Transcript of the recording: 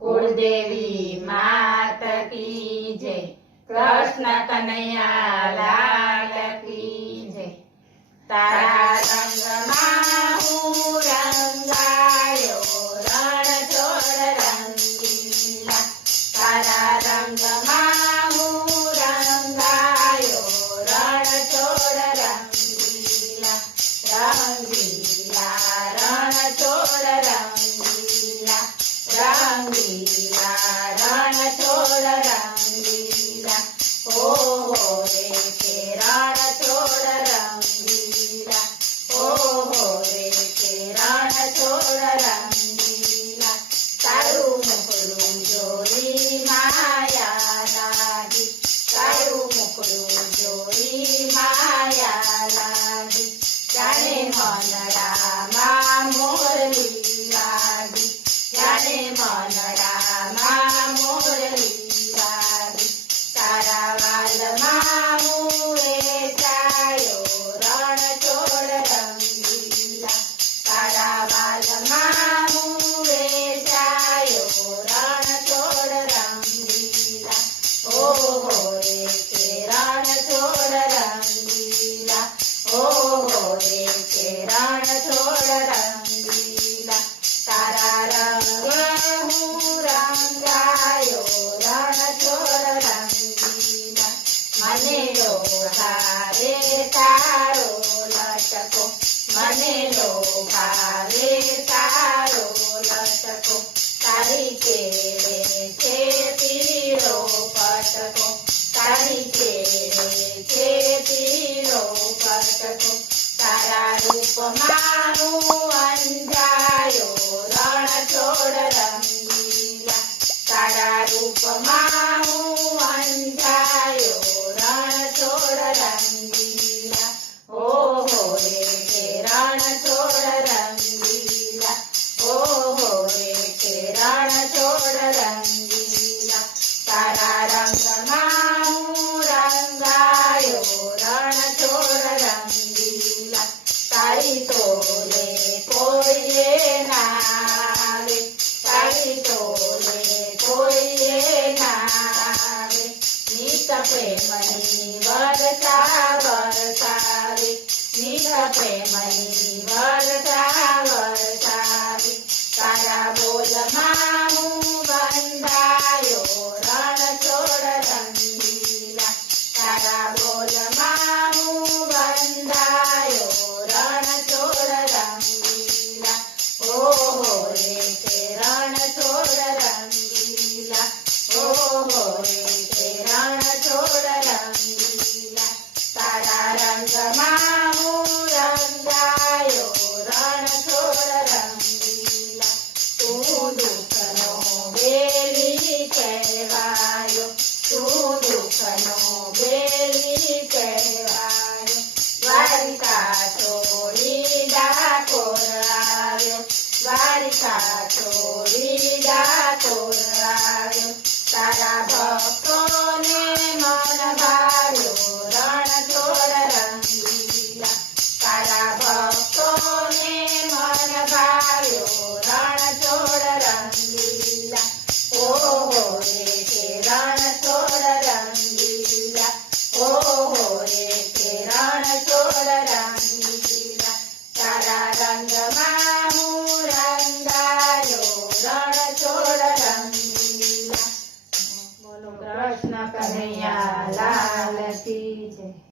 कुलदेवी मात की जय। कृष्ण कन्हैया लाल की जय। तारा रंगમાં હું રંગાયો રણછોડ રંગીલા। તારા રંગમાં હું રંગાયો રણછોડ રંગીલા। રંગીલા રણછોડ રંગીલા। રંગીલા રણછોડ રંગીલા। હો રે કે રણછોડ રંગીલા। હો રે કે રણછોડ રંગીલા। તારું મુખડું જોઈ માયા લાગી। તારું મુખડું જોઈ માયા લાગી। જાણે મનડામાં મોરલી વાગી। જાણે મનડામાં મોરલી વાગી। તારા વાલમાં હું વેચાયો રણછોડ રંગીલા। તારા વાલમાં હું વેચાયો રણછોડ રંગીલા। ઓહો રે કે રણછોડ રંગીલા। ઓહો રે કે રણછોડ રંગીલા। તારા રંગ હું રંગાયો રણછોડ રંગીલા। મને લોભાવે તારો લટકો। મને લોભાવે તારો લટકો। તારી કેળે છે પીળો પટકો। તારી કેળે છે પીળો પટકો। તારા રૂપમાં હું અંજાયો રણછોડ રંગીલા। તારા રૂપમાં હું અંજાયો રણછોડ રંગીલા। ઓહો રે કે રણછોડ રંગીલા। ઓહો રે કે રણછોડ રંગીલા। તારા રંગમાં હું રંગાયો રણછોડ રંગીલા। તારી તોલે કોઈએ ના આવે। તારી તોલે કોઈએ ના આવે। નિત પ્રેમની વર્ષા વરસાવે। નિત પ્રેમની વર્ષા વરસાવે। તારા બોલમાં હું બંધાયો રણછોડ રંગીલા। તારા બોલમાં હું બંધાયો રણછોડ રંગીલા। ઓહો રે કે રણછોડ રંગીલા। ઓહો રે કે રણછોડ રંગીલા। તારા રંગમાં હું રંગાયો રણછોડ રંગીલા। તું દુઃખનો બેલી કહેવાયો। તું દુઃખનો બેલી કહેવાયો। દ્વારિકા છોડી ડાકોર આવ્યો। દ્વારિકા છોડી ડાકોર આવ્યો। તારા ભક્તોને મન ભાળ્યો રણછોડ રંગીલા। તારા ભક્તોને મન ભાળ્યો રણછોડ રંગીલા। ઓહો રે કે રણછોડ રંગીલા। ઓહો રે કે રણછોડ રંગીલા। તારા રંગમાં હું રંગાયો રણછોડ રંગીલા। બોલો કૃષ્ણ કન્હૈયા લાલ કી